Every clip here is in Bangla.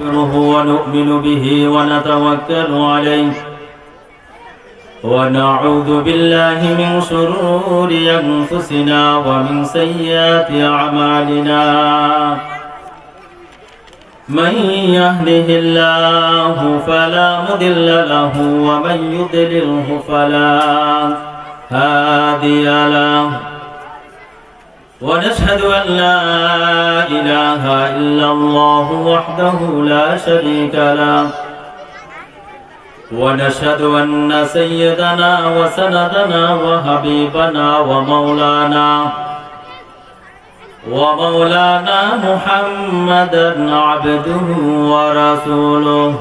ونؤمن به ونتوكل عليه ونعوذ بالله من شرور أنفسنا ومن سيئات أعمالنا من يهده الله فلا مضل له ومن يضلله فلا هادي له ونشهد أن لا إله إلا الله وحده لا شريك له ونشهد أن سيدنا وسندنا وحبيبنا ومولانا محمدا عبده ورسوله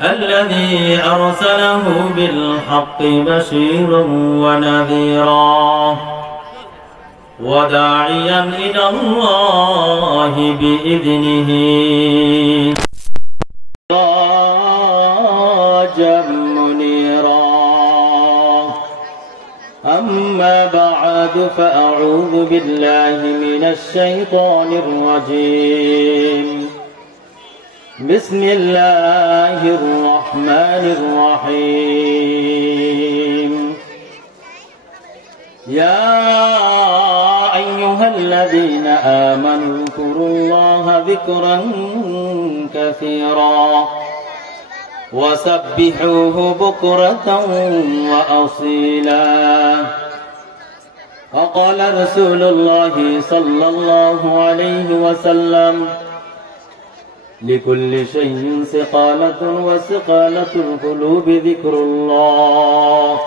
الذي أرسله بالحق بشيرا ونذيرا وداعيا إلى الله بإذنه سراجا منيرا أما بعد فأعوذ بالله من الشيطان الرجيم بسم الله الرحمن الرحيم يا أيها الذين آمنوا اذكروا الله ذكرا كثيرا وسبحوه بكرة وأصيلا وقال رسول الله صلى الله عليه وسلم لكل شيء سقالة وسقالة القلوب ذكر الله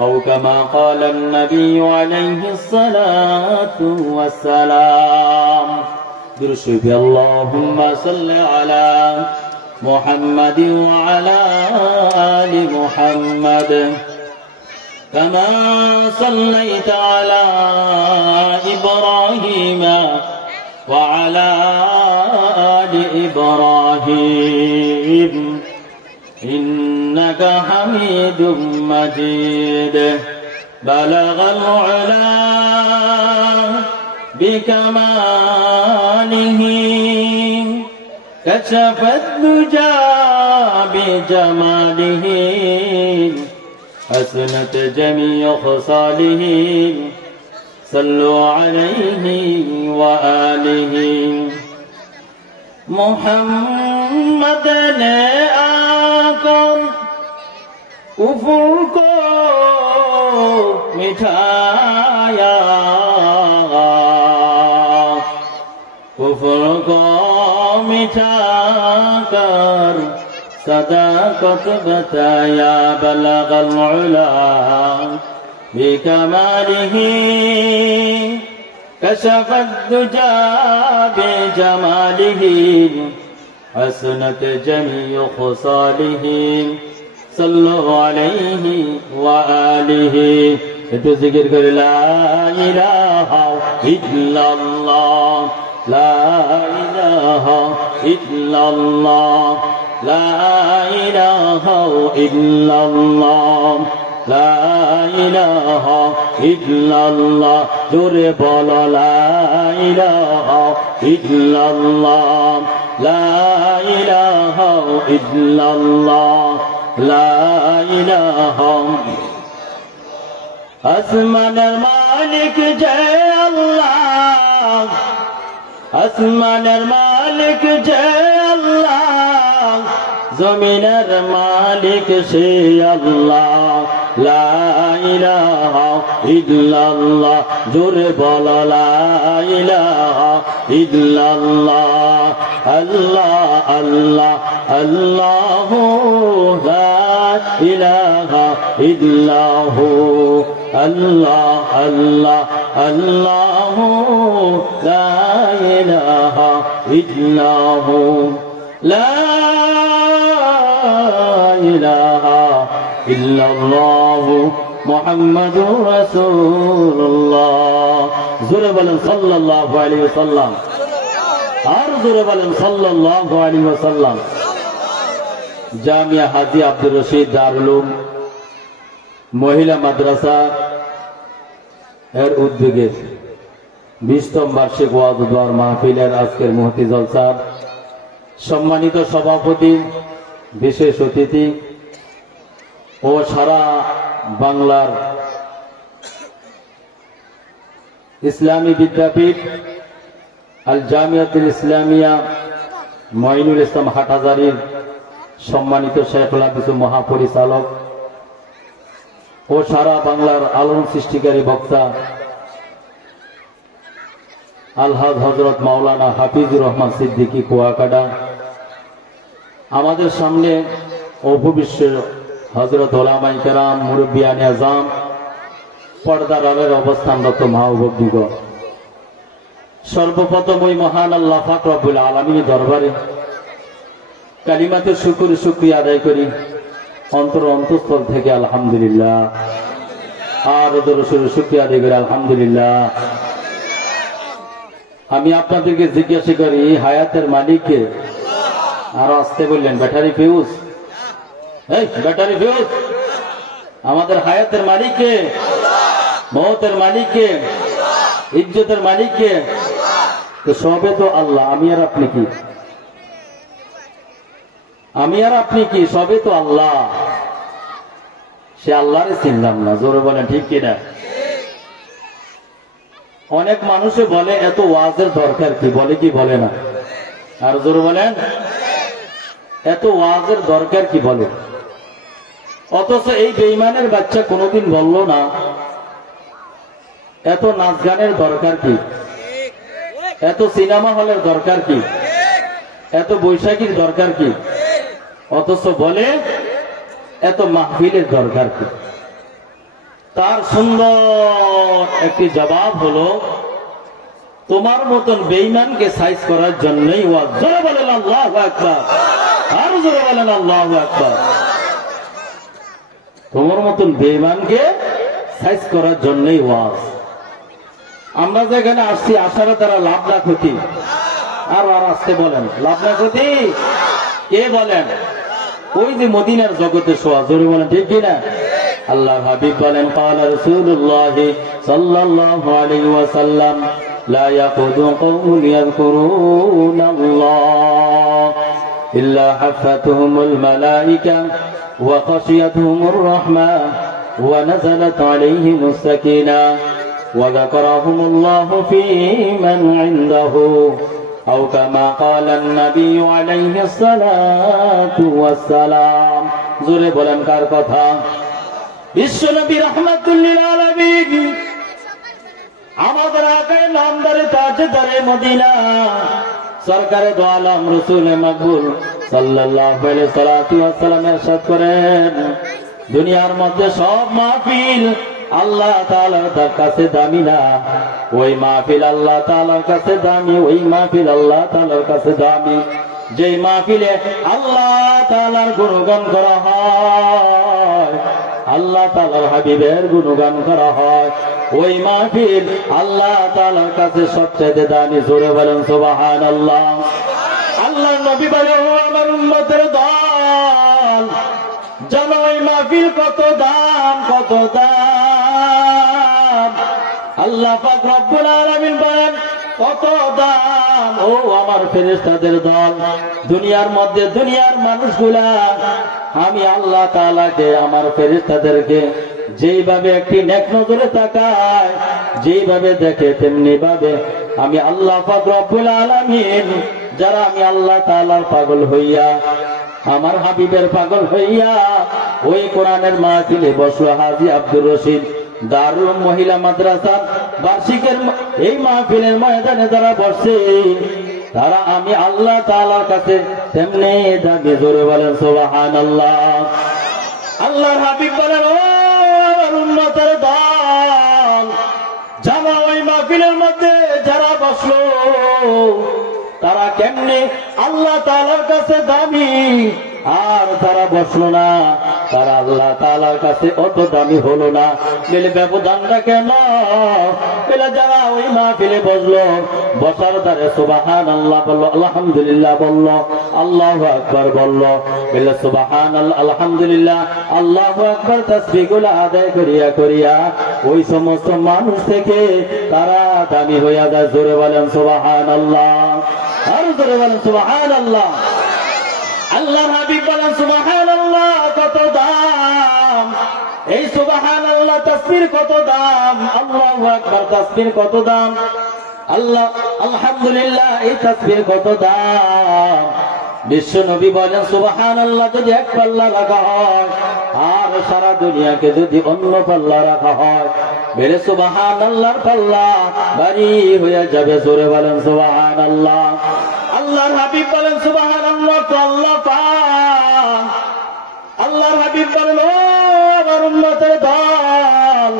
أو كما قال النبي عليه الصلاة والسلام برشد اللهم صل على محمد وعلى آل محمد كما صليت على إبراهيم وعلى آل إبراهيم إنك حميد مجيد بلغ العلا بكماله كشف الدجى بجماله حسنت جميع خصاله صلوا عليه وآله محمد نے آकर कुफर को मिठाया कुफर को मिठाकर सदाकत बताया बलगल उला बिकमालिही कशफत दुजा बिजमालिही हसनत जमीअ खुसालिही सल्लु अलैहि व आलिहि একটু জিকির করে লা ইলাহা ইল্লাল্লাহ লা ইলাহা ইল্লাল্লাহ লা ইলাহা ইল্লাল্লাহ লা ইলাহা ইল্লাল্লাহ জোরে বলো লা ইলাহা ইল্লাল্লাহ লা ইলাহা ইল্লাল্লাহ লা ইলাহা আসমানের মালিক জয় আল্লাহ আসমানের মালিক জয় আল্লাহ জমিনের মালিক সে আল্লাহ লা ইলাহা ইল্লাল্লাহ জোরে বলো লা ইলাহা ইল্লাল্লাহ আল্লাহ আল্লাহ আল্লাহু লা ইলাহা ইল্লাহু আল্লাহ আল্লাহ আল্লাহু লা ইলাহা ইল্লাহু লা ইলাহা ইল্লাল্লাহু মুহাম্মাদুর রাসূলুল্লাহ জোরে বলেন সাল্লাল্লাহু আলাইহি ওয়াসাল্লাম আর জোরে বলেন সাল্লাল্লাহু আলাইহি ওয়াসাল্লাম জামিয়া হাজি আব্দুর রশিদ দারুল উলুম মহিলা মাদ্রাসা এর উদ্যোগে 20তম বার্ষিক ওয়াজ ও দোয়ার মাহফিলের আজকের মুহতি জলসা সম্মানিত সভাপতি, বিশেষ অতিথি ও সারা বাংলার ইসলামী বিদ্যাপীঠ আল জামিয়াতুল ইসলামিয়া মঈনুল ইসলাম হাটহাজারীর সম্মানিত শেখুল হাদিস মহাপরিচালক ও সারা বাংলার আলোড়ন সৃষ্টিকারী বক্তা আলহাজ হযরত মাওলানা হাফিজুর রহমান সিদ্দিকী কুয়াকাটা, আমাদের সামনে ও ভবিষ্যৎ হযরত উলামায়ে কেরাম, মুরব্বিয়ানে আযম, পর্দার আড়ালে অবস্থানরত মহাবুদ্ধিগণ, সর্বপ্রথম ওই মহান আল্লাহ পাক রব্বুল আলামিনের দরবারে কালিমাতে শুকরিয়া আদায় করি অন্তঃস্থল থেকে আলহামদুলিল্লাহ। আর দরুদ শুকরিয়া আদায় করি আলহামদুলিল্লাহ। আমি আপনাদেরকে জিজ্ঞাসা করি, হায়াতের মালিককে? আরো আসতে বললেন, ব্যাটারি ফিউজ, এই ব্যাটারি ফিউজ। আমাদের হায়াতের মালিককে, মওতের মালিককে, ইজ্জতের মালিককে? তো সবে তো আল্লাহ। আমি আর আপনি কি? আমি আর আপনি কি? সবে তো আল্লাহ। সে আল্লাহরে চিনলাম না। জোরে বলেন ঠিক কিনা? অনেক মানুষে বলে এত ওয়াজের দরকার কি? বলে কি বলে না? আর জোরে বলেন, এত ওয়াজের দরকার কি বলে? অথচ এই বেঈমানের বাচ্চা কোনোদিন বলল না এত নাচ গানের দরকার কি, এত সিনেমা হলের দরকার কি, এত বৈশাখীর দরকার কি? অথচ বলে এত মাহফিলের দরকার কি? তার সুন্দর একটি জবাব হলো, তোমার মতন বেঈমানকে সাইজ করার জন্যই ওয়াজ। জোরে বলেন আল্লাহু আকবার, আরো জোরে বলেন আল্লাহু আকবার। তোমার মতন বেঈমানকে সাইজ করার জন্যই ওয়াজ। আমরা যেখানে আসছি, আসার দ্বারা লাভ না ক্ষতি? আর আসতে বলেন, লাভ না ক্ষতি? কে বলেন? ওই যে মদিনার জগতে শোয়া। জোরে বলেন ঠিক কিনা? আল্লাহ হাবিব বলেন, ক্বালা রাসূলুল্লাহ সাল্লাল্লাহু আলাইহি ওয়াসাল্লাম, লা ইয়াকুদু কওমুন ইয়াযকুরুনাল্লাহ ইল্লা হাফাতুহুমুল মালায়েকা ওয়া খাশিয়াতুহুমুর রাহমাহ ওয়া নাযালাত আলাইহিমুস সাকিনাহ ওয়া যাকারাহুমুল্লাহু ফী মান ইনদাহু আও কামা ক্বালা আন-নাবিয়্যু আলাইহিস সালাতু ওয়াস সালাম। জোরে বলেন কার কথা? বিশ্বনবী রাহমাতুল লিল আলামিন, আমাদের আকায়ে নামদারে তাজদারে মদিনা, সরকারে দো আলম রাসূলে মাকবুল সাল্লাল্লাহু আলাইহি সাল্লাতু ওয়াস সালাম ইরশাদ করেন, দুনিয়ার মধ্যে সব মাহফিল আল্লাহ তাআলার কাছে দামি না, ওই মাহফিল আল্লাহ তাআলার কাছে দামি, ওই মাহফিল আল্লাহ তাআলার কাছে দামি যেই মাহফিলে আল্লাহ তাআলার গুণগান করা হয়, আল্লাহ তাআলার হাবিবের গুণগান করা হয়, ওই মাহফিল আল্লাহ তাআলার কাছে সবচেয়ে দামি। জোরে বলেন সুবহানাল্লাহ। আল্লাহর নবী বলেন, ও আমার উম্মতের দল, জানো ওই মাহফিল কত দাম, কত দাম। আল্লাহ পাক রব্বুল আলামিন বলেন, কত দাম। ও আমার ফেরেশতাদের দল, দুনিয়ার মধ্যে দুনিয়ার মানুষগুলা আমি আল্লাহ তাআলাকে, আমার ফেরেশতাদেরকে যেইভাবে একটি নেক নজরে তাকায়, যেইভাবে দেখে, তেমনি ভাবে আমি আল্লাহ পাক রব্বুল আলামিন, যারা আমি আল্লাহ তাআলার পাগল হইয়া, আমার হাবিবের পাগল হইয়া ওই কোরআনের মাহফিলে বসলো, হাজী আব্দুর রশিদ দারুল মহিলা মাদ্রাসা বার্ষিকের এই মাহফিলের ময়দানে যারা বসছে, তারা আমি আল্লাহ তাআলার কাছে তেমনি দাবি। জোরে বলেন সুবহানাল্লাহ। আল্লাহর হাবিব বলেন, ও আমার উম্মতের দল, যারা ওই মাহফিলের মধ্যে যারা বসলো, তারা কেমনে আল্লাহ তাআলার কাছে দামি, আর তারা বসলো না, তারা আল্লাহ তাআলার কাছে অত দামি হলো না। বলে ব্যবধানটা কেন? বলে যারা ওই মাহফিলে বসলো, বসার দ্বারে সুবহানাল্লাহ বলল, আলহামদুলিল্লাহ বলল, আল্লাহু আকবার বলল, বলে সুবহানাল্লাহ, আলহামদুলিল্লাহ, আল্লাহু আকবার তাসবিহগুলো আদায় করিয়া করিয়া ওই সমস্ত মানুষ থেকে তারা দামি হইয়া যায়। জোরে বলেন সুবহানাল্লাহ। আর জোরে বলেন সুবহানাল্লাহ। আল্লাহর হাবিব বলেন সুবহানাল্লাহ কত দাম, এই সুবহানাল্লাহ তাসবিহ কত দাম, আল্লাহু আকবার তাসবিহ কত দাম, আল্লাহ আলহামদুলিল্লাহ এই তাসবিহ কত দাম। বিশ্ব নবী বলেন সুবহানাল্লাহ যদি এক পাল্লা রাখা হয় আর সারা দুনিয়াকে যদি অন্য পাল্লা রাখা হয়, বেড়ে সুবহানাল্লাহর পাল্লা ভারী হয়ে যাবে। জোরে বলেন সুবহানাল্লাহ। আল্লাহর হাবিব বলেন সুবহানাল্লাহ তো আল্লাহ পাক। আল্লাহর হাবিব বলেন ও আমার উম্মতের দল,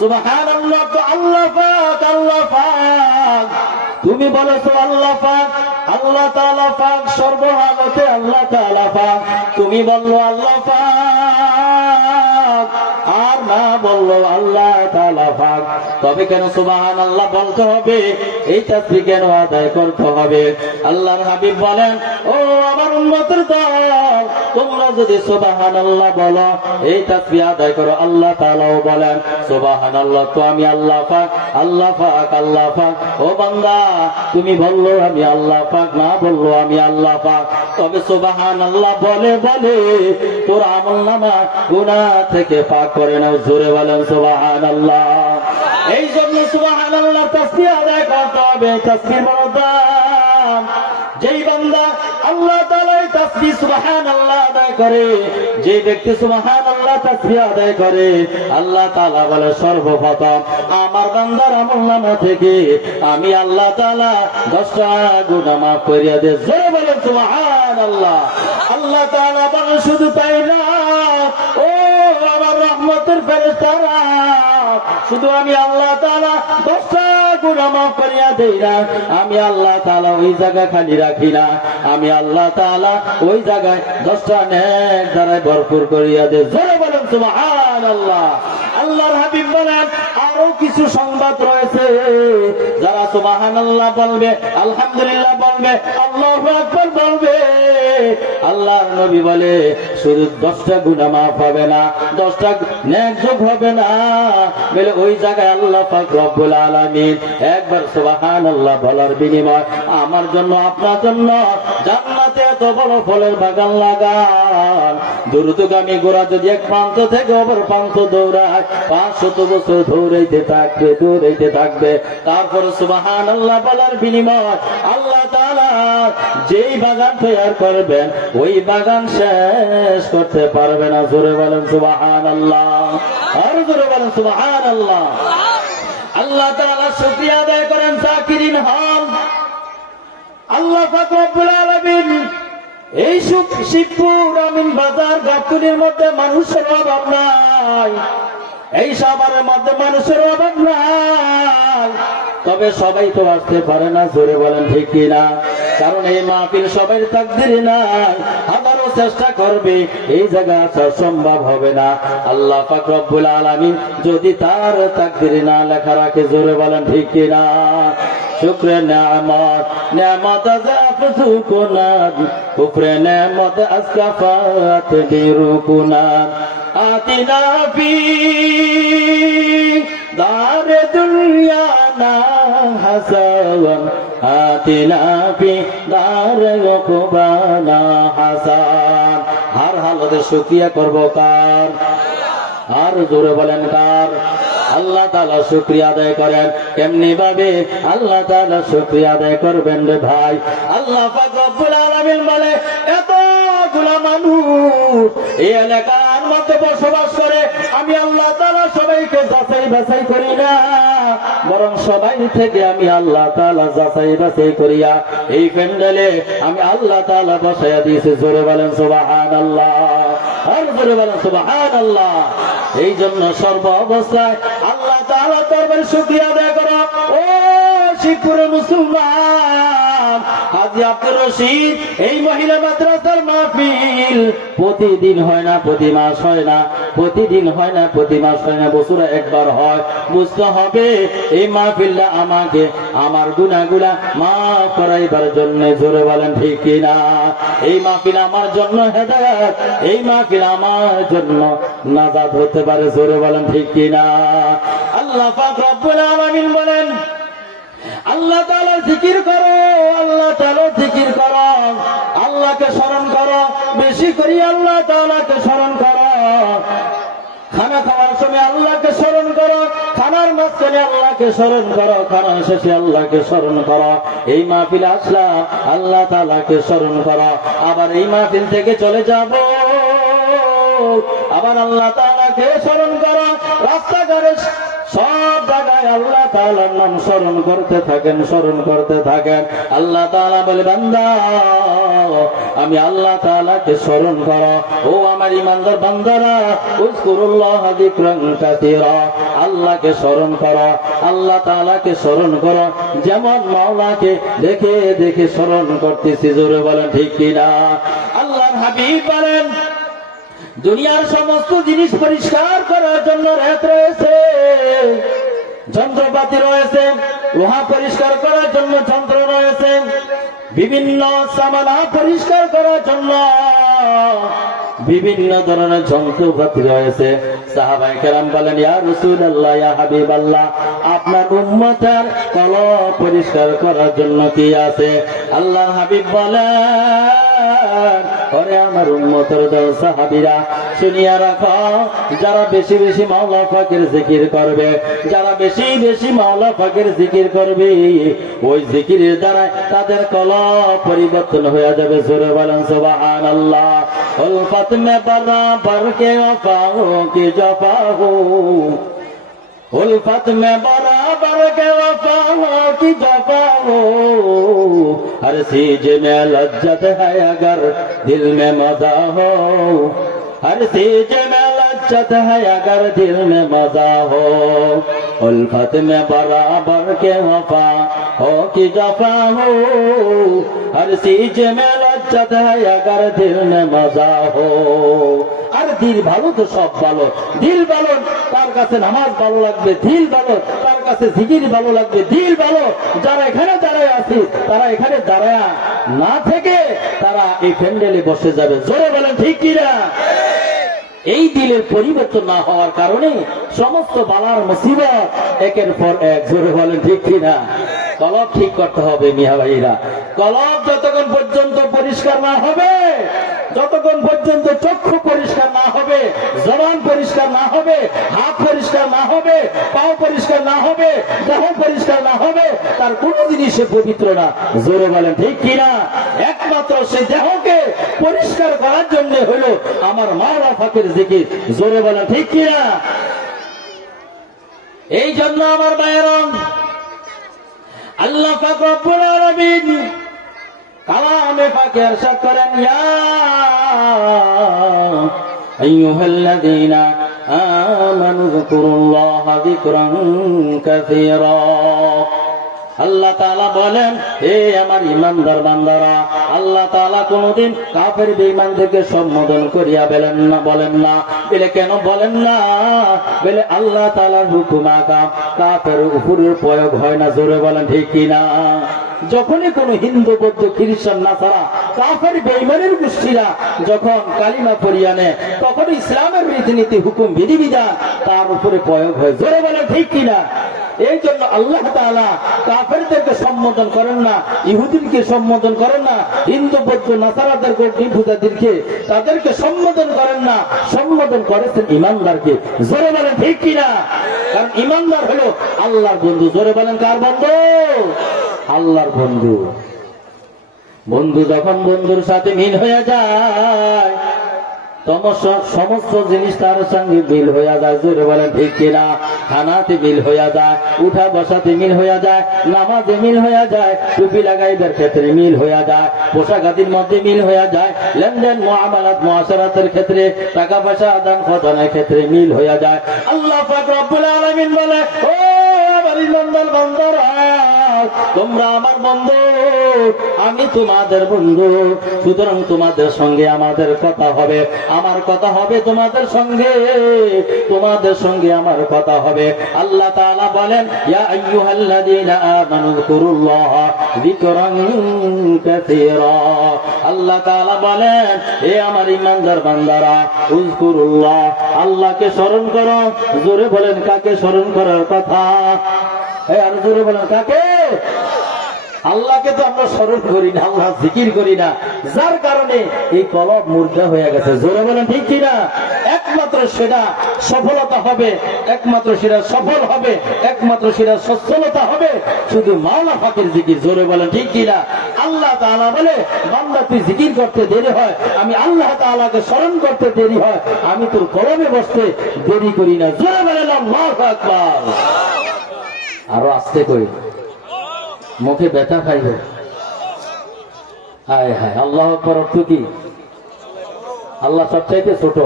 সুবহানাল্লাহ তো আল্লাহ পাক, আল্লাহ পাক। তুমি বলেছো আল্লাহ পাক, আল্লাহ তাআলা পাক, সর্বহালতে আল্লাহ তাআলা পাক। তুমি বললো আল্লাহ পাক আর না বললো আল্লাহ তাআলা পাক, তবে কেন সুবহানাল্লাহ বলতে হবে? এই তাসবিহ কেন আদায় করতে হবে? আল্লাহর হাবিব বলেন ও আমার উম্মতের দল, তোমরা যদি সুবহানাল্লাহ বলো, এই তাসবিহ আদায় করো, আল্লাহ তাআলাও বলেন সুবহানাল্লাহ তো আমি আল্লাহ পাক, আল্লাহ পাক, আল্লাহ পাক। ও বান্দা তুমি বললো আমি আল্লাহ পাক, না বললো আমি আল্লাহ পাক, তবে সুবহানাল্লাহ বলে বলে তোর আমলনামা গুনাহ থেকে পাক করে নাও। জোরে বলেন সুবহানাল্লাহ। এই জন্য সুবহানাল্লাহ তাসবিহ আদায় করতে হবে। তাসবিহ বড় দাম। যেই বান্দা আল্লাহ তাআলা এই তাসবিহ সুবহানাল্লাহ আদায় করে, যে ব্যক্তি সুবহানাল্লাহ তাসবিহ আদায় করে, আল্লাহ তাআলা বলে সর্বপ্রথম আমার বান্দার আমলনামা থেকে আমি আল্লাহ তাআলা 10টা গুনাহ মাফ করিয়া দেই। জোরে বলেন সুবহানাল্লাহ। আল্লাহ তাআলা বলেন শুধু তাই না, ও আমার রহমতের ফেরেশতারা, শুধু আমি আল্লাহ তাআলা 10টা গুনাহ মাফ করিয়া দেই না, আমি আল্লাহ তাআলা ওই জায়গা খালি রাখি না, আমি আল্লাহ তাআলা ওই জায়গায় 10টা নেক দ্বারাই ভরপুর করিয়া দেই। জোরে বলেন সুবহানাল্লাহ। আল্লাহর হাবিব বলেন আরো কিছু সংবাদ রয়েছে, যারা সুবহানাল্লাহ বলবে, আলহামদুলিল্লাহ বলবে, আল্লাহু আকবার বলবে, আল্লাহর নবী বলে শুধু 10টা গুনাহ মাফ হবে না, 10টা নেক যোগ হবে না, বলে ওই জায়গায় আল্লাহ পাক রব্বুল আলামিন একবার সুবহানাল্লাহ বলার বিনিময় আমার জন্য আপনার জন্য জান্নাতে এত বড় ফলের বাগান লাগান। দ্রুতগামী ঘোড়া যদি এক প্রান্ত থেকে অপর প্রান্ত দৌড়ায় 500 বছর দৌড়াইতে থাকবে, দৌড়াইতে থাকবে, তারপরে সুবহানাল্লাহ বলার বিনিময় আল্লাহ তাআলা যেই বাগান তৈরি করবেন ওই বাগান শেষ করতে পারবে না। জোরে বলেন সুবহানাল্লাহ। আর জোরে বলেন সুবহানাল্লাহ। আল্লাহ তাআলা শুকরিয়া আদায় করেন, যাকিরিন হন। আল্লাহ পাক রব্বুল আলামিন এই শিবপুর আমিন বাজার গাবতলীর মধ্যে মানুষের অভাব নাই, এই সাভারের মধ্যে মানুষের অভাব নাই, তবে সবাই তো আসতে পারে না। জোরে বলেন ঠিক কিনা? কারণ এই মাহফিল সবাই তাকদীরে নাই, হাজারো চেষ্টা করবে এই জায়গা আসা সম্ভব হবে না। আল্লাহ পাক রব্বুল আলামিন যদি তার তাকদীরে না লেখা রাখে, জোরে বলেন ঠিক কিনা? শুকরে নেয়ামত, নেয়ামত আযাফুকুনাদ, কুফরে নেয়ামত আসকাফাত বিরুকুনাদ, আতিনা ফি দারে দুনিয়া না হাসান, আতিনা ফি দারে উকবানা হাসান। হর হালতে শুকরিয়া করব কার? আর জোরে বলেন কার? আল্লাহ তাআলা শুকরিয়া আদায় করেন। কেমনি ভাবে আল্লাহ তাআলা শুকরিয়া আদায় করবেন রে ভাই? আল্লাহ পাক রব্বুল আলামিন বলে এতগুলা মানুষ এই এলাকার মধ্যে বসবাস করে, আমি আল্লাহ তাআলা সবাইকে যাচাই বাছাই করি না, বরং সবাই থেকে আমি আল্লাহ তাআলা যাচাই বাছাই করিয়া এই প্যান্ডেলে আমি আল্লাহ তাআলা বসাইয়া দিয়েছি। জোরে বলেন সুবহানাল্লাহ। আর জোরে বলেন সুবহানাল্লাহ। এই জন্য সর্ব অবস্থায় আল্লাহ তাআলার দরবারে শুকরিয়া আদায় করো। ও শিবপুরের মুসলমান, হাজী আব্দুর রশিদ এই মহিলা মাদ্রাসার মাহফিল প্রতিদিন হয় না, প্রতি মাস হয় না, প্রতিদিন হয় না, প্রতি মাস হয় না, বছরে একবার হয়। বুঝতে হবে এই মাহফিলটা আমাকে আমার গুনাহগুলা মাফ করাইবার জন্য। জোরে বলেন ঠিক কিনা? এই মাহফিল আমার জন্য হেদায়েত, এই মাহফিল আমার জন্য নাজাত হতে পারে। জোরে বলেন ঠিক কিনা? আল্লাহ পাক রব্বুল আলামিন বলেন আল্লাহ তাআলা জিকির করো, আল্লাহ তাআলা জিকির করো, আল্লাহকে স্মরণ করো, বেশি করে আল্লাহ তাআলাকে স্মরণ করো। খানা খাওয়ার সময় আল্লাহকে স্মরণ করো, খানার মাঝখানে আল্লাহকে স্মরণ করো, খানার শেষে আল্লাহকে স্মরণ করো। এই মাহফিল আসলাম, আল্লাহ তাআলাকে স্মরণ করো। আবার এই মাহফিল থেকে চলে যাব, আবার আল্লাহ তাআলাকে স্মরণ করো। রাস্তাঘাটে সব জায়গায় আল্লাহ তাআলার নাম স্মরণ করতে থাকেন, স্মরণ করতে থাকেন। আল্লাহ তাআলা বলে, বান্দা আমি আল্লাহ তাআলাকে স্মরণ করো। ও আমার ইমানদার বান্দারা, উযকুরুল্লাহ যিকরান কাসীরা, আল্লাহকে স্মরণ করো, আল্লাহ তাআলাকে স্মরণ করো। যেমন মাওলাকে দেখে দেখে স্মরণ করতেছি, জোরে বলেন ঠিক কিনা? আল্লাহর হাবিব বলেন, দুনিয়ার সমস্ত জিনিস পরিষ্কার করার জন্য রেত রয়েছে, যন্ত্রপাতি রয়েছে, লোহা পরিষ্কার করার জন্য যন্ত্র রয়েছে, বিভিন্ন সামানা পরিষ্কার করার জন্য বিভিন্ন ধরনের যন্ত্রপাতি রয়েছে। সাহাবায়ে কেরাম বলেন, ইয়া রাসূলুল্লাহ, ইয়া হাবিবাল্লাহ, আপনার উম্মতের কলব পরিষ্কার করার জন্য কি আছে? আল্লাহর হাবিব বলেন, ওরে আমার উম্মতের দল সাহাবীরা, শুনিয়া রাখো, যারা বেশি বেশি মাওলা পাকের জিকির করবে, যারা বেশি বেশি মাওলা পাকের জিকির করবে, ওই জিকিরের দ্বারা তাদের কলব পরিবর্তন হয়ে যাবে। জোরে বলেন সুবহানাল্লাহ। উলফত মে বরাবর কে ওফা হো কি জফা হো, उल्फत में बराबर के वफा हो कि जफा हो, हर चीज में लज्जत है अगर दिल में मजा हो, हर चीज में लज्जत है अगर दिल में मजा हो, उल्फत में बराबर के वफा हो कि जफा हो, हर चीज में लज्जत है अगर दिल में मजा हो। আর দিল ভালো তো সব ভালো, দিল ভালো তার কাছে নামাজ ভালো লাগবে, দিল ভালো তার কাছে জিকির ভালো লাগবে, দিল ভালো যারা এখানে দাঁড়ায় আছে তারা এখানে দাঁড়ায় না থেকে তারা এই প্যান্ডেলে বসে যাবে। জোরে বলেন ঠিক কিনা? এই দিলের পরিবর্তন না হওয়ার কারণে সমস্ত বালার মুসিবত একের পর এক। জোরে বলেন ঠিক কিনা? কলব ঠিক করতে হবে মিয়া ভাইরা। কলব যতক্ষণ পর্যন্ত পরিষ্কার না হবে, যতক্ষণ পর্যন্ত চক্ষু পরিষ্কার না হবে, জবান পরিষ্কার না হবে, হাত পরিষ্কার না হবে, পাও পরিষ্কার না হবে, দেহ পরিষ্কার না হবে, তার কোন জিনিস পবিত্র না। জোরে বলেন ঠিক কিনা? একমাত্র সেই দেহকে পরিষ্কার করার জন্য হলো আমার মাওলা পাকের জিকির। জোরে বলেন ঠিক কিনা? এই জন্য আমার ভাইয়েরা, আল্লাহ পাক রব্বুল আলামিন কালামে পাকে ইরশাদ করেন, ইয়া আইয়ুহাল্লাযীনা আমানু যিকুরুল্লাহা যিকরান কাসীরা। আল্লাহ তাআলা বলেন, হে আমার ইমানদার বান্দারা, আল্লাহ তাআলা কোনদিন কাফের বেঈমান থেকে সম্বোধন করিয়া বলেন না, বলেন না। বলে কেন বলেন না? বলে আল্লাহ তাআলার হুকুম আকাম কাফের উপরে প্রয়োগ হয় না। জোরে বলেন ঠিক কিনা? যখনই কোন হিন্দু, বৌদ্ধ, খ্রিস্টান, নাসারা, কাফের বেঈমানের গোষ্ঠীরা যখন কালিমা পড়িয়া নেয়, তখন ইসলামের রীতিনীতি, হুকুম, বিধিবিধান তার উপরে প্রয়োগ হয়। জোরে বলেন ঠিক কিনা? এই জন্য আল্লাহ তাআলা কাফেরদেরকে সম্বোধন করেন না, ইহুদিকে সম্বোধন করেন না, হিন্দু, বৌদ্ধ, নাসারাদেরকে, পূজাদেরকে তাদেরকে সম্বোধন করেন না, সম্বোধন করেছেন ইমানদারকে। জোরে বলেন ঠিক কিনা? কারণ ইমানদার হলো আল্লাহর বন্ধু। জোরে বলেন কার বন্ধু? আল্লাহর বন্ধু। বন্ধু যখন বন্ধুর সাথে মিল হয়ে যায়, সমস্ত জিনিস তার সঙ্গে মিল হয়ে যায়। জোরে বলেন ঠিক কিনা? খানাতে মিল হয়ে যায়, উঠা বসাতে মিল হয়ে যায়, নামাজে মিল হয়ে যায়, টুপি লাগাইবার ক্ষেত্রে মিল হয়ে যায়, পোশাকাদির মধ্যে মিল হয়ে যায়, লেনদেন, মুআমালাত, মুআশারাতের ক্ষেত্রে, টাকা পয়সা আদান প্রদানের ক্ষেত্রে মিল হয়ে যায়। আল্লাহ পাক রব্বুল আলামিন বলে, ও আমার ইমানদার বান্দারা, তোমরা আমার বন্ধু, আমি তোমাদের বন্ধু, সুতরাং তোমাদের সঙ্গে আমাদের কথা হবে, আমার কথা হবে তোমাদের সঙ্গে, তোমাদের সঙ্গে আমার কথা হবে। আল্লাহ তাআলা বলেন, ইয়া আইয়ুহাল্লাযীনা আমানু যিকুরুল্লাহা যিকরান কাসীরা। আল্লাহ তাআলা বলেন, হে আমার ঈমানদার বান্দারা, উযকুরুল্লাহ, আল্লাহকে স্মরণ করো। জোরে বলেন কাকে স্মরণ করার কথা? আরো জোরে বলেন কাকে? আল্লাহকে তো আমরা স্মরণ করি না, আল্লাহ জিকির করি না, যার কারণে এই কলব মুর্দা হয়ে গেছে। জোরে বলেন ঠিক কিনা? একমাত্র সেটা সফলতা হবে, একমাত্র সেটা সফল হবে, একমাত্র সেটা সচ্ছলতা হবে শুধু মাওলা পাকের জিকির। জোরে বলেন ঠিক কিনা? আল্লাহ তাআলা বলে, বান্দা তুই জিকির করতে দেরি হয়, আমি আল্লাহ তাআলাকে স্মরণ করতে দেরি হয়, আমি তোর কলবে বসতে দেরি করি না। জোরে বলেন আল্লাহু আকবার। আরো আস্তে করি, মুখে ব্যথা খাইবে। হায় হায়, আল্লাহ আকবার অর্থ কি? আল্লাহ সবচাইতে ছোট।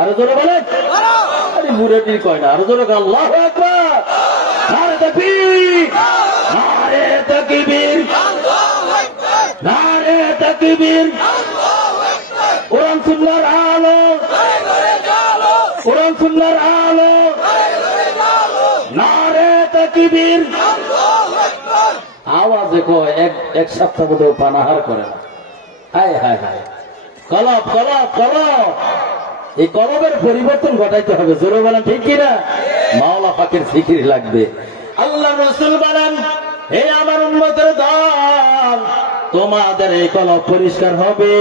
আরো জোরে বলেন। আরে মুরাদির কয় না, আরো জোরে আল্লাহু আকবার। নারে তাকবীর, নারে তাকবীর, নারে তাকবীর। কোরআন সুন্নাহর আলো, কোরআন সুন্নাহর আলো, নারে তাকবীর। আওয়াজে কয় এক সপ্তাহ বোধ পানাহার করে না। হায় হায় হায়, কলব কলব কলব, এই কলবের পরিবর্তন ঘটাইতে হবে। জোরে বলেন ঠিক কিনা? মাওলা পাকের জিকির লাগবে। আল্লাহ রাসূল বলেন, হে আমার উম্মতের দল, তোমাদের এই কলব পরিষ্কার হবে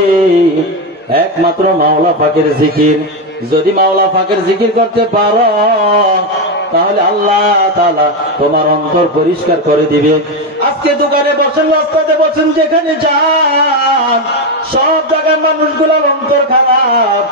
একমাত্র মাওলা পাকের জিকির। যদি মাওলা পাকের জিকির করতে পারো তাহলে আল্লাহ তাআলা তোমার অন্তর পরিষ্কার করে দিবে। আজকে দোকানে বসেন, রাস্তাতে বসেন, যেখানে যান সব জায়গায় মানুষগুলোর অন্তর খারাপ,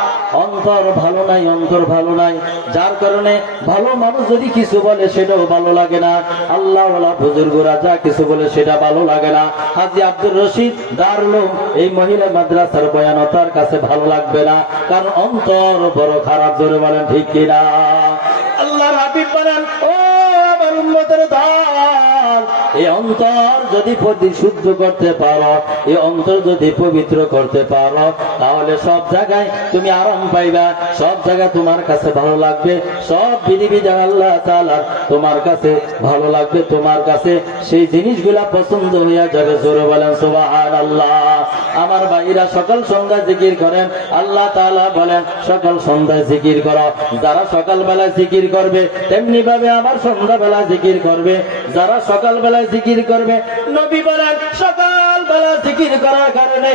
অন্তর ভালো নাই, অন্তর ভালো নাই, যার কারণে ভালো মানুষ যদি কিছু বলে সেটাও ভালো লাগে না, আল্লাহওয়ালা বুজুর্গরা যা কিছু বলে সেটা ভালো লাগে না। হাজী আব্দুর রশিদ দারুল এই মহিলা মাদ্রাসার বয়ান তার কাছে ভালো লাগবে না, কারণ অন্তর বড় খারাপ। জোরে বলেন ঠিক কিনা? আল্লাহর হাবিব বলেন, ও আমার উম্মতের দল, এই অন্তর যদি পরিশুদ্ধ করতে পারো, এই অন্তর যদি পবিত্র করতে পারো, তাহলে সব জায়গায় তুমি আরাম পাইবা, সব জায়গায় তোমার কাছে ভালো লাগবে, সব বিধিবিধান আল্লাহ তাআলা তোমার কাছে ভালো লাগবে, তোমার কাছে সেই জিনিসগুলা পছন্দ হইয়া যাবে। জোরে বলেন সুবহানাল্লাহ। আমার ভাইরা সকাল সন্ধ্যা জিকির করেন, আল্লাহ তাআলা বলেন সকাল সন্ধ্যা জিকির করো। যারা সকাল বেলা জিকির করবে তেমনি ভাবে আবার সন্ধ্যা বেলা জিকির করবে। যারা সকাল বেলা জিকির করবে, নবী বলেন সকাল বেলা জিকির করার কারণে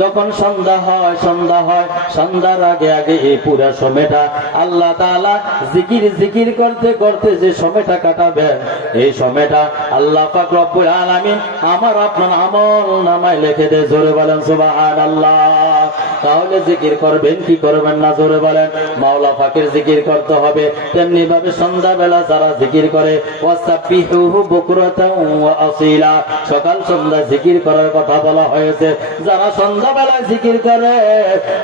যখন সন্ধ্যা হয়, সন্ধ্যার আগে আগে এই পুরা সময়টা আল্লাহ তাআলা জিকির জিকির করতে করতে যে সময়টা কাটাবেন, এই সময়টা আল্লাহ পাক রব্বুল আলামিন আমার আপনার আমল নামায় লিখে দেয়। জোরে বলেন সুবহানাল্লাহ। তাহলে জিকির করবেন কি করবেন না? জোরে বলেন। মাওলা পাকের জিকির করতে হবে। তেমনি ভাবে সন্ধ্যাবেলা যারা জিকির করে, ওয়াসাব্বিহুহু বুকরাতাও ওয়া আসীলা, সকাল সন্ধ্যা জিকির করার কথা বলা হয়েছে। যারা সন্ধ্যাবেলায় জিকির করে,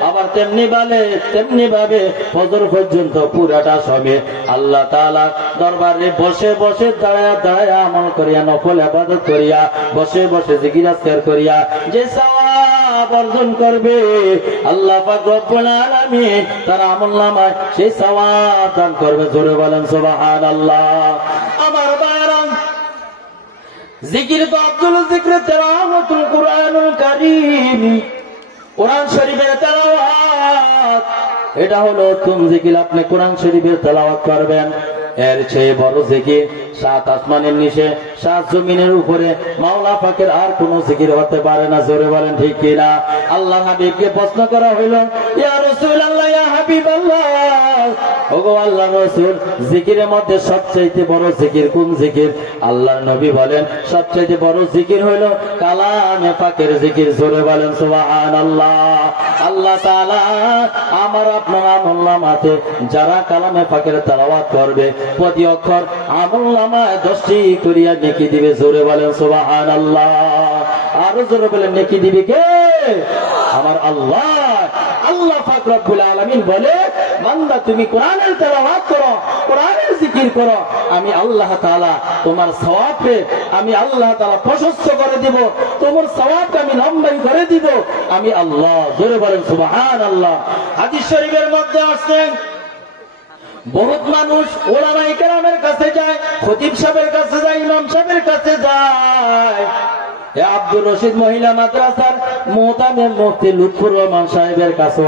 আবার তেমনি ভাবে ফজর পর্যন্ত পুরাটা সময় আল্লাহ তাআলা দরবারে বসে বসে দাঁড়ায়া দাঁড়ায়া আমল করিয়া, নফল ইবাদত করিয়া, বসে বসে জিকির আজকার করিয়া যে সওয়াব অর্জন করবে, আল্লাহ পাক রব্বুল আলামিন তার আমলনামায় সেই সওয়াব দান করবে। জোরে বলেন সুবহানাল্লাহ। আমার ভাইরা, জিকির তো আব্দুল জিক্র তেলাওয়াতুল কুরআনুল কারীম, কোরআন শরীফের তেলাওয়াত, এটা হলো উত্তম জিকির। আপনি কোরআন শরীফের তেলাওয়াত করবেন, এর চেয়ে বড় জিকির সাত আসমানের নিচে, সাত জমিনের উপরে মাওলা পাকের আর কোন জিকির হতে পারে না। জোরে বলেন ঠিক কিনা? আল্লাহ হাবিবকে প্রশ্ন করা হইল, ইয়া রাসূলুল্লাহ, ইয়া হাবিবাল্লাহ, ওগো আল্লাহর রাসূল, জিকিরের মধ্যে সবচেয়ে বড় জিকির কোন জিকির? আল্লাহর নবী বলেন সবচেয়ে বড় জিকির হইল কালামে পাকের জিকির। জোরে বলেন সুবহানাল্লাহ। আল্লাহ তাআলা আমার আপনার আমলনামাতে যারা কালামে পাকের তেলাওয়াত করবে, প্রতি অক্ষর আমলনামায় 10টি করিয়া নেকি দিবে। জোরে বলেন সুবহানাল্লাহ। আরো জোরে বলেন, নেকি দিবে কে? আমার আল্লাহ। আল্লাহ পাক রব্বুল আলামিন বলে, বান্দা তুমি কোরআনের তেলাওয়াত করো, কোরআনের জিকির করো, আমি আল্লাহ তাআলা তোমার সওয়াবকে আমি আল্লাহ তাআলা প্রশস্ত করে দিব, তোমার সওয়াবকে আমি লম্বাই করে দিব আমি আল্লাহ। জোরে বলেন সুবহানাল্লাহ। হাদিস শরীফের মধ্যে আছে, বহুত মানুষ ওলামায়ে কেরামের কাছে যায়, খতিব সাহেবের কাছে যায়, ইমাম সাহেবের কাছে যায়, আব্দুর রশিদ মহিলা মাদ্রাসার মোহতামিম মুফতি লুৎফুর রহমান সাহেবের কাছে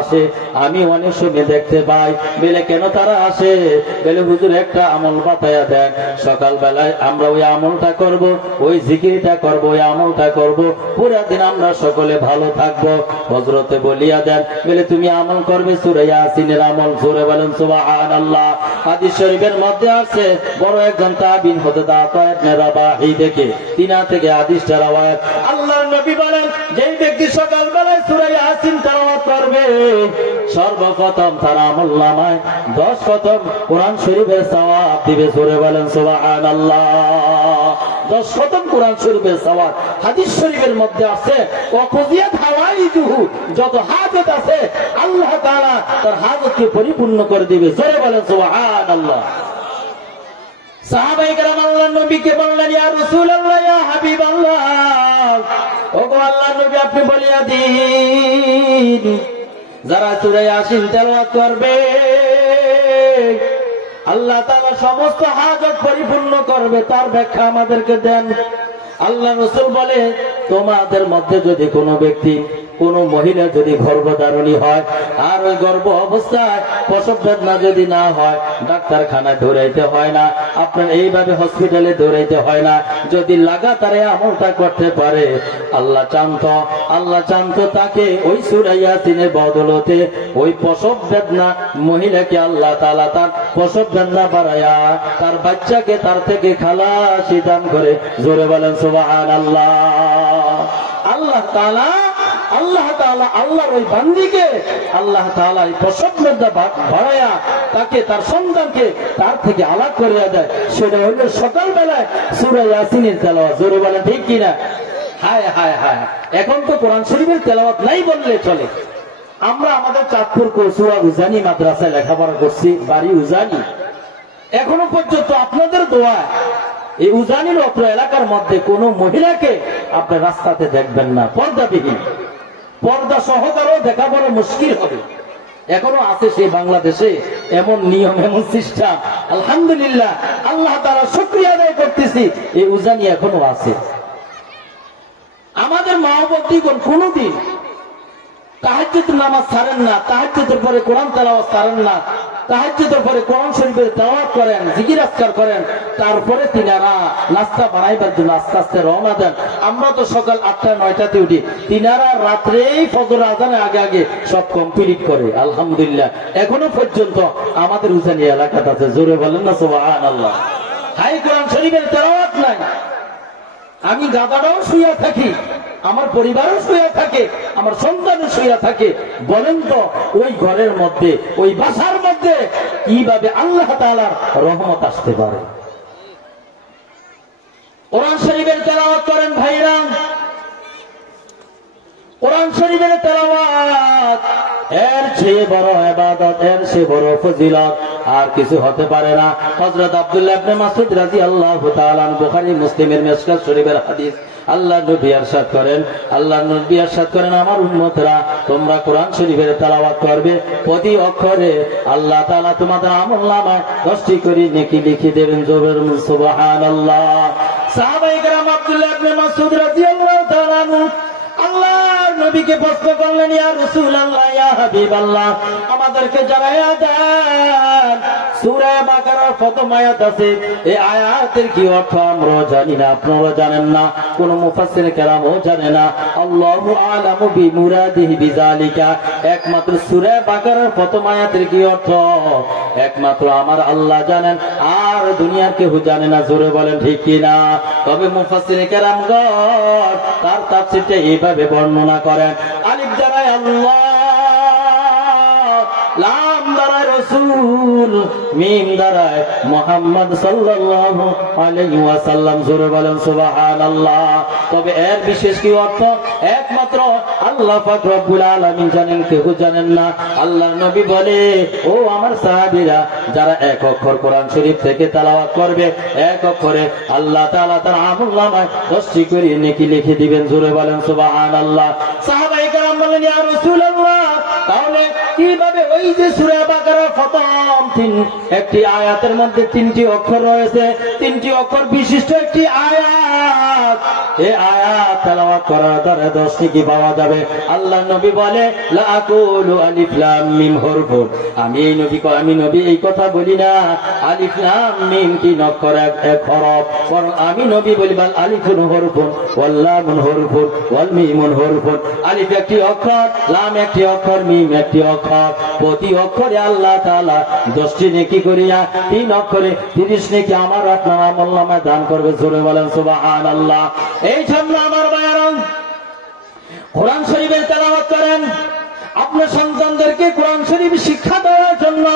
আসে। আমি অনেক সময় দেখতে পাই বলে কেন তারা আসে বলে হুজুর একটা আমল বাতায়া দেন, সকাল বেলায় আমরা ওই আমলটা করব, ওই জিকিরটা করব, ওই আমলটা করব, পুরা দিন আমরা সকলে ভালো থাকবো। হযরতে বলিয়া দেন বলে তুমি আমল করবে সূরা ইয়াসিনের আমল। জোরে বলেন সুবহানাল্লাহ। হাদিস শরীফের মধ্যে আছে বড় একজন তাবিঈন হযরত আতা ইবনে রাবাহি থেকে তিনা থেকে হাদিসটা রওয়ায়াত। আল্লাহর নবী বলেন যেই ব্যক্তি সকাল বেলায় সূরা ইয়াসিন তেলাওয়াত করবে সর্বপ্রথম তার আমলনামায় 10 খতম কোরআন শরীফের সওয়াব দিবে। জোরে বলেন সুবহানাল্লাহ। 10 খতম কোরআন শরীফের সওয়াব। হাদিস শরীফের মধ্যে আছে ওয়াকুজিয়াত হাওয়াইজুহু, যত হাজত আছে আল্লাহ তাআলা তার হাজতকে পরিপূর্ণ করে দিবে। জোরে বলেন সুবহানাল্লাহ। সাহাবায়ে কেরাম আল্লাহর নবীকে বললেন ইয়া রাসূলুল্লাহ, ইয়া হাবিবাল্লাহ, ওগো আল্লাহর নবী আপনি বলিয়া দিন যারা সূরা ইয়াসিন তেলাওয়াত করবে আল্লাহ তাআলা সমস্ত হাজত পরিপূর্ণ করবে, তার ব্যাখ্যা আমাদেরকে দেন। আল্লাহ রাসূল বলে তোমাদের মধ্যে যদি কোনো ব্যক্তি কোন মহিলা যদি গর্ভধারণী হয় আর ওই গর্ভ অবস্থায় প্রসব বেদনা যদি না হয় ডাক্তারখানায় দৌড়াইতে হয় না, আপনার এইভাবে হসপিটালে দৌড়াইতে হয় না, যদি লাগাতারে আমলটা করতে পারে আল্লাহ চান্ত তাকে ওই সূরা ইয়াসিনের বদলতে ওই প্রসব বেদনা মহিলাকে আল্লাহ তাআলা তার প্রসব বেদনা বাড়ায়া তার বাচ্চাকে তার থেকে খালাসি দান করে। জোরে বলেন সুবহানাল্লাহ। আল্লাহ তাআলা আল্লাহর ওই বান্দিকে আল্লাহ তাআলা এই প্রসব বেদনা বাড়ায়া তাকে তার সন্তানকে তার থেকে আলাদা করে দেয়। সেটা হলো সকাল বেলায় সূরা ইয়াসিনের তেলাওয়াত। জোরে বলেন ঠিক কিনা? হায় হায় হায়, এখন তো কোরআন শরীফের তেলাওয়াত নাই বললে চলে। আমরা আমাদের চাঁদপুর কসুয়া উজানি মাদ্রাসায় লেখাপড়া করছি, বাড়ি উজানি। এখনো পর্যন্ত আপনাদের দোয়া এই উজানির অত্র এলাকার মধ্যে কোন মহিলাকে আপনি রাস্তাতে দেখবেন না পর্দাবিহীন। পর্দা সহকারেও দেখা বড় মুশকিল হবে। এখনো আছে সেই বাংলাদেশে এমন নিয়ম, এমন সিস্টেম। আলহামদুলিল্লাহ, আল্লাহ তাআলা শুকরিয়া আদায় করতেছি এই উজানি এখনো আছে। আমাদের মা বোনগণ কোনদিন তাহাজ্জুদের নামাজ ছাড়েন না, তাহাজ্জুদের পরে কোরআন তেলাওয়াত ছাড়েন না, তাহাজ্জুদের পরে কোরআন শরীফের তেলাওয়াত করেন, জিকির আজকার করেন, তারপরে তিনারা নাস্তা বানাইবার জন্য আস্তে আস্তে রওনা দেন। আমরা তো সকাল 8টা-9টাতে উঠি, তিনারা রাত্রেই ফজর আজানের আগে আগে সব কমপ্লিট করে। আলহামদুলিল্লাহ, এখনো পর্যন্ত আমাদের উজানি এলাকাটা আছে। জোরে বলেন না সুবহানাল্লাহ। হাই কোরআন শরীফের তেলাওয়াত নাই। আমি দাদাটাও শুয়ে থাকি, আমার পরিবারও শুয়ে থাকে, আমার সন্তানও শুয়ে থাকে। বলেন তো ওই ঘরের মধ্যে ওই বাসার মধ্যে কিভাবে আল্লাহ তাআলার রহমত আসতে পারে? কোরআন শরীফের তেলাওয়াত করেন ভাইরা। কোরআন শরীফের তেলাওয়াত এর চেয়ে বড় ইবাদত, এর চেয়ে বড় ফজিলত আর কিছু হতে পারে না। হযরত আব্দুল্লাহ ইবনে মাসউদ রাদিয়াল্লাহু তাআলা আনহু বুখারী মুসলিমের মিশকাত শরীফের হাদিস। আল্লাহ নবী ইরশাদ করেন আমার উম্মতরা তোমরা কোরআন শরীফের তেলাওয়াত করবে, প্রতি অক্ষরে আল্লাহ তাআলা তোমাদের আমলনামায় 10টি করে নেকি লিখে দেবেন। জোরে সুবহানাল্লাহ। সাহাবায়ে কেরাম আব্দুল্লাহ ইবনে মাসউদ রাদিয়াল্লাহু তাআলা আনহু আল্লাহর নবীকে প্রশ্ন করলেন ইয়া রাসূলুল্লাহ, ইয়া হাবিবাল্লাহ, আমাদেরকে জানায়া দেন সূরা বাকারার প্রথম আয়াত আছে, এই আয়াতের কি অর্থ আমরা জানি না, আপনারা জানেন না, কোন মুফাসসির কেরামও জানে না। আল্লাহু আ'লামু বিমুরাদিহি বিযালিকা, একমাত্র সূরা বাকারার প্রথম আয়াতের কি অর্থ একমাত্র আমার আল্লাহ জানেন, আর দুনিয়ার কেউ জানে না। জোরে বলেন ঠিক কিনা? তবে মুফাসসির কেরামগণ তার তাফসীরটা এইভাবে বর্ণনা করেন, আলিফ দ্বারায় আল্লাহ, লাম দ্বারায় রাসূল, মিম দ্বারায় মুহাম্মদ সাল্লাল্লাহু আলাইহি ওয়াসাল্লাম। জোরে বলেন সুবহানাল্লাহ। তবে এর বিশেষ কি অর্থ একমাত্র আল্লাহ পাক রব্বুল আলামিন জানেন, কেউ জানেন না। আল্লাহর নবী বলে, ও আমার সাহাবীরা, যারা এক অক্ষর কোরআন শরীফ থেকে তেলাওয়াত করবে এক অক্ষরে আল্লাহ তাআলা তার আমলনামায় 10টি করে নেকি লিখে দিবেন। জোরে বলেন সুবহানাল্লাহ। সাহাবায়ে কেরাম বললেন ইয়া রাসূলুল্লাহ, তাহলে কিভাবে ওই যে সূরা বাকারার প্রথম একটি আয়াতের মধ্যে 3টি অক্ষর রয়েছে, 3টি অক্ষর বিশিষ্ট একটি আয়াত, আয়াত, এই আয়াত তেলাওয়াত করার দ্বারা 10 নেকি পাওয়া যাবে। আল্লাহ নবী বলে লা আকুলু আলিফ লাম মিম হরফুন, আমি নবী এই কথা বলি না আলিফ লাম মিম কি অক্ষর এক হরফ, বরং আমি নবী বলি বাল আলিফুন হরফুন ওয়াল লামুন হরফুন ওয়াল মিমুন হরফুন। আলিফ একটি অক্ষর, লাম একটি অক্ষর, মিম একটি অক্ষর। প্রতি অক্ষরে আল্লাহ তাআলা 10টি নেকি করিয়া 3 অক্ষরে 30 নেকি আমার আপনার আমলনামায় দান করবে। জোরে বলেন সুবহানাল্লাহ। এই জন্য আমার ভাইয়েরা কোরআন শরীফের তেলাওয়াত করেন। আপনার সন্তানদেরকে কোরআন শরীফ শিক্ষা দেওয়ার জন্য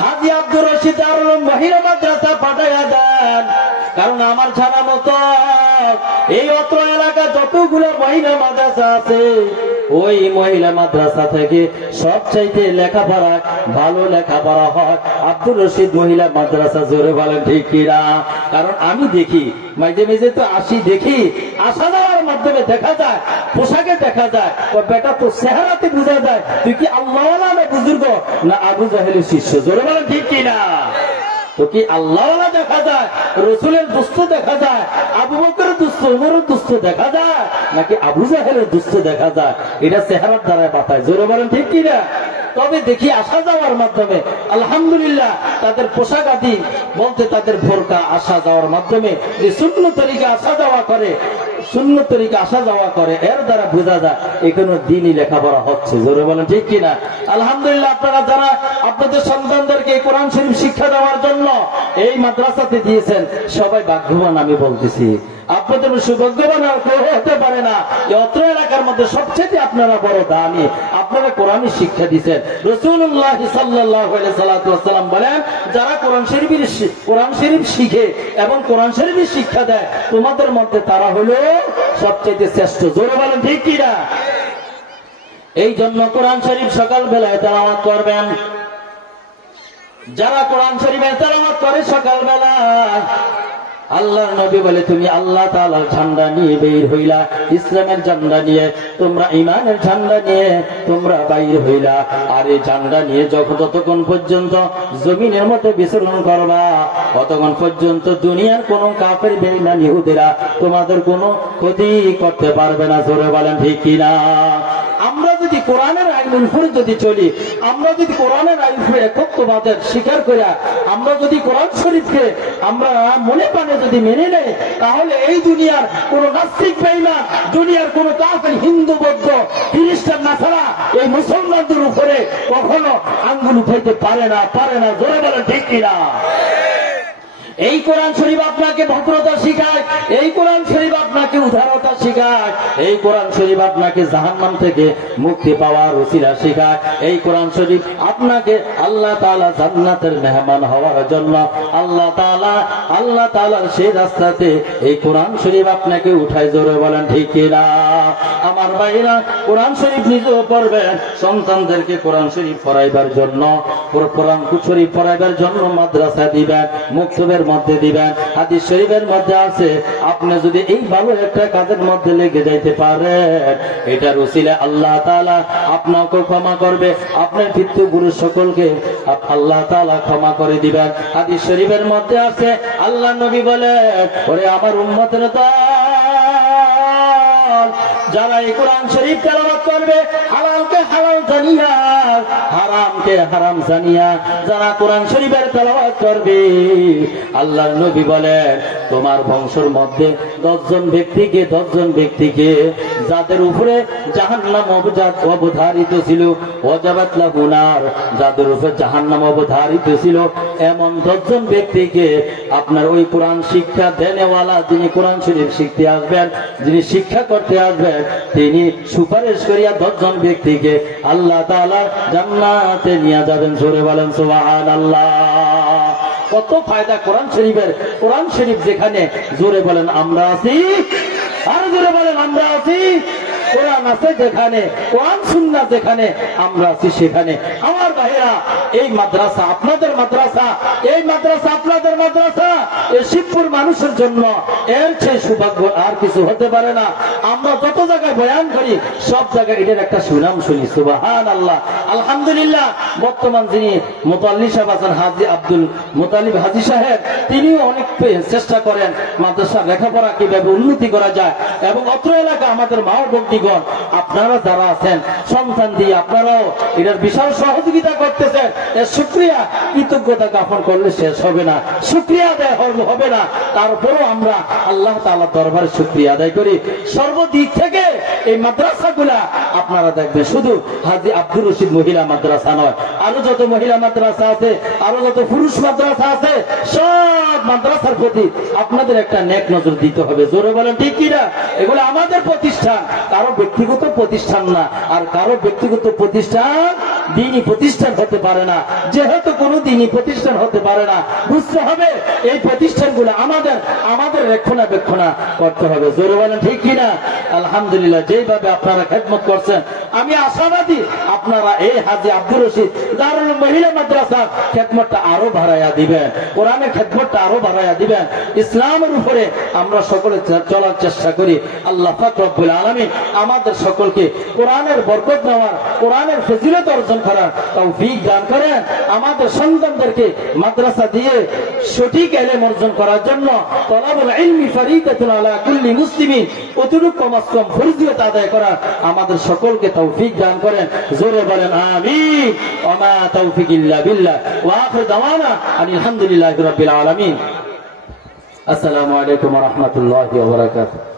হাজী আব্দুর রশিদ দারুল মহিলা মাদ্রাসা পাঠাইয়া দেন। কারণ আমার জানা মতো এই অত্র এলাকা যতগুলো মহিলা মাদ্রাসা আছে, ওই মহিলা মাদ্রাসা থেকে সবচাইতে লেখাপড়া ভালো লেখাপড়া হয় আব্দুর রশিদ মহিলা মাদ্রাসা। জোরে বলেন ঠিক কিনা? কারণ আমি দেখি মাঝে মাঝে তো আসি, দেখি আসা যাওয়ার মাধ্যমে দেখা যায়, পোশাকে দেখা যায়, ও বেটা তো চেহারাতে বোঝা যায় তুই কি আল্লাহওয়ালা না বুজুর্গ না আবু জাহেলের শিষ্য। জোরে বলেন ঠিক কিনা? তো কি আল্লাহওয়ালা দেখা যায়, রসুলের দুস্থ দেখা যায়, আবু বকরের দুস্থ, উমরের দুস্থ দেখা যায়, নাকি আবু জাহেলের দুস্থ দেখা যায়? এটা চেহারার দ্বারা বাতায়। জোরে বলেন ঠিক কিনা? তবে দেখি আসা যাওয়ার মাধ্যমে আলহামদুলিল্লাহ তাদের পোশাক আদি বলতে তাদের বোরকা আসা যাওয়ার মাধ্যমে যে শূন্য তরিকা আসা যাওয়া করে, শূন্য তরিকা আসা যাওয়া করে, এর দ্বারা বোঝা যায় এখানে দিনই লেখাপড়া হচ্ছে। জোরে বলেন ঠিক কিনা? আলহামদুলিল্লাহ আপনারা যারা আপনাদের সন্তানদেরকে কোরআন শরীফ শিক্ষা দেওয়ার জন্য এই মাদ্রাসাতে দিয়েছেন সবাই ভাগ্যবান আমি বলতেছি। আপনাদের সৌভাগ্যবান আর কেউ হতে পারে না। অত্র এলাকার মধ্যে সবচেয়ে আপনারা বড় দামি, আপনারা কোরআন শিক্ষা দিচ্ছেন। রাসূলুল্লাহ সাল্লাল্লাহু আলাইহি ওয়াসাল্লাম বলেন যারা কোরআন শরীফ শিখে এবং কোরআন শরীফের শিক্ষা দেয় তোমাদের মধ্যে তারা হলো সবচেয়ে শ্রেষ্ঠ। জোরে বলেন ঠিক কিনা? এই জন্য কোরআন শরীফ সকাল বেলায় তেলাওয়াত করবেন। যারা কোরআন শরীফের তেলাওয়াত করে সকাল বেলা, আল্লাহর নবী বলে তুমি আল্লাহ তাআলার ঝান্ডা নিয়ে বের হইলা, ইসলামের ঝান্ডা নিয়ে, তোমরা ঈমানের ঝান্ডা নিয়ে তোমরা বাইর হইলা। আর এই ঝান্ডা নিয়ে যতক্ষণ পর্যন্ত জমিনের মধ্যে বিচরণ করবা ততক্ষণ পর্যন্ত দুনিয়ার কোন কাফের বেঈমান ইহুদিরা তোমাদের কোনো ক্ষতি করতে পারবে না। জোরে বলেন ঠিক কিনা? আমরা যদি কোরআনের আইনের উপরে যদি চলি, আমরা যদি কোরআনের আইন উপরে একত্ববাদের স্বীকার করি, আমরা যদি কোরআন শরীফকে আমরা মনে প্রাণে যদি মেনে নেই, তাহলে এই দুনিয়ার কোন নাস্তিক বেঈমান, দুনিয়ার কোন কাফের, হিন্দু, বৌদ্ধ, খ্রিস্টান না ছাড়া এই মুসলমানদের উপরে কখনো আঙ্গুল উঠাইতে পারে না। জোরে বলেন ঠিক কিনা? এই কোরআন শরীফ আপনাকে ভদ্রতা শিখায়, এই কোরআন শরীফ আপনাকে উদারতা শিখায়, এই কোরআন শরীফ আপনাকে জাহান্নাম থেকে মুক্তি পাওয়ার ওসিলা শিখায়, এই কোরআন শরীফ আপনাকে আল্লাহ তাআলা জান্নাতের মেহমান হওয়ার জন্য আল্লাহ তাআলার সেই রাস্তাতে এই কোরআন শরীফ আপনাকে উঠায়। জোরে বলেন ঠিক কিনা? আমার ভাইরা কোরআন শরীফ নিজেও পড়বেন, সন্তানদেরকে কোরআন শরীফ পড়াইবার জন্য, কোরআন শরীফ পড়াইবার জন্য মাদ্রাসা দিবেন, মুক্তবের মধ্যে দিবেন। হাদিস শরীফের মধ্যে আছে আপনি যদি এই ভালো একটা কাজের মধ্যে লেগে যাইতে পারেন, এটার উসিলা আল্লাহ তাআলা আপনাকে ক্ষমা করবে, আপনার পিতৃগুরু সকলকে আল্লাহ তাআলা ক্ষমা করে দিবেন। হাদিস শরীফের মধ্যে আছে আল্লাহ নবী বলেন ওরে আমার উম্মতের দল, যারা এই কোরআন শরীফ তেলাওয়াত করবে হালালকে হালাল জানিয়া, হারামকে হারাম জানিয়া যারা কোরআন শরীফের তেলাওয়াত করবে, আল্লাহর নবী বলেন তোমার বংশের মধ্যে 10 জন ব্যক্তিকে যাদের উপরে জাহান্নাম অবধারিত ছিল, ওয়াজাবাত লাহুন নার, যাদের উপরে জাহান্নাম অবধারিত ছিল, এমন 10 জন ব্যক্তিকে আপনার ওই কোরআন শিক্ষা দেনেওয়ালা, যিনি কোরআন শরীফ শিখতে আসবেন, যিনি শিক্ষা করতে আসবেন, তিনি সুপারিশ করিয়া 10 জন ব্যক্তিকে আল্লাহ তাআলা জান্নাতে নিয়ে যাবেন। জোরে বলেন সুবহানাল্লাহ। কত ফায়দা কোরআন শরীফের। কোরআন শরীফ যেখানে, জোরে বলেন আমরা আছি, আর জোরে বলেন আমরা আছি। কোরআন আছে যেখানে, কোরআন সুন্নাহ যেখানে, আমরা আছি সেখানে। আমার ভাইরা এই মাদ্রাসা আপনাদের মাদ্রাসা, এই মাদ্রাসা আপনাদের মাদ্রাসা, এই শিবপুর মানুষের জন্য এর চেয়ে সৌভাগ্য আর কিছু হতে পারে না। আমরা যত জায়গায় বয়ান করি সব জায়গায় এটার একটা সুনাম শুনি। সুবহানাল্লাহ। আলহামদুলিল্লাহ বর্তমান যিনি মুতাল্লি সাহেব আছেন হাজী আব্দুল মুতালিব হাজী সাহেব, তিনিও অনেক চেষ্টা করেন মাদ্রাসার লেখাপড়া কিভাবে উন্নতি করা যায়। এবং অত্র এলাকা আমাদের মা ও ভগ্নীগণ, আপনারা যারা আছেন সন্তান দিয়ে আপনারাও এটার বিশাল সহযোগিতা করতেছেন। এর শুকরিয়া কৃতজ্ঞতা জ্ঞাপন করলে শেষ হবে না, শুকরিয়া আদায় হবে না। তারপরেও আমরা আল্লাহ তাআলার দরবারে শুকরিয়া আদায় করি সর্বদিক থেকে। এই মাদ্রাসাগুলা আপনারা দেখবেন শুধু হাজী আব্দুর রশিদ মহিলা মাদ্রাসা নয়, আরো যত মহিলা মাদ্রাসা আছে, আরো যত পুরুষ মাদ্রাসা আছে, সব মাদ্রাসার প্রতি আপনাদের একটা নেক নজর দিতে হবে। জোরে বলেন ঠিক কিনা? এগুলো আমাদের প্রতিষ্ঠান, কারো ব্যক্তিগত প্রতিষ্ঠান না। আর কারো ব্যক্তিগত প্রতিষ্ঠান দিনী প্রতিষ্ঠান হতে পারে না। যেহেতু কোনো দিনী প্রতিষ্ঠান হতে পারে না, বুঝতে হবে এই প্রতিষ্ঠানগুলো আমাদের রক্ষণাবেক্ষণা করতে হবে। জোরে বলেন ঠিক কিনা? আলহামদুলিল্লাহ, যেভাবে আপনারা খেদমত করছেন আমি আশাবাদী আপনারা এই হাজী আব্দুর রশিদ দারুল মহিলা মাদ্রাসার খেদমতটা আরো বাড়াইয়া দিবেন, কোরআনের খেদমতটা আরো বাড়াইয়া দিবেন। ইসলামের উপরে আমরা সকলে চলার চেষ্টা করি। আল্লাহ পাক রব্বুল আলামিন আমাদের সকলকে কোরআনের বরকত নেওয়ার, কোরআনের ফজিলত অর্জন করার তৌফিক দান করেন। আমাদের সন্তানদেরকে মাদ্রাসা দিয়ে সঠিক ইলম অর্জন করার জন্য তলাবুল ইলমি ফরিদাতুন আলা কুল্লি মুসলিমিন, অতটুকু কম ফরজিয়ত আদায় করার আমাদের সকলকে তৌফিক দান করেন। জোরে বলেন আমিন। ওয়া মা তৌফিক ইল্লা বিল্লাহ ওয়া আখিরু দাওয়ানা আলহামদুলিল্লাহি রাব্বিল আলামিন। আসসালামু আলাইকুম ওয়া রাহমাতুল্লাহি ওয়া বারাকাতুহু।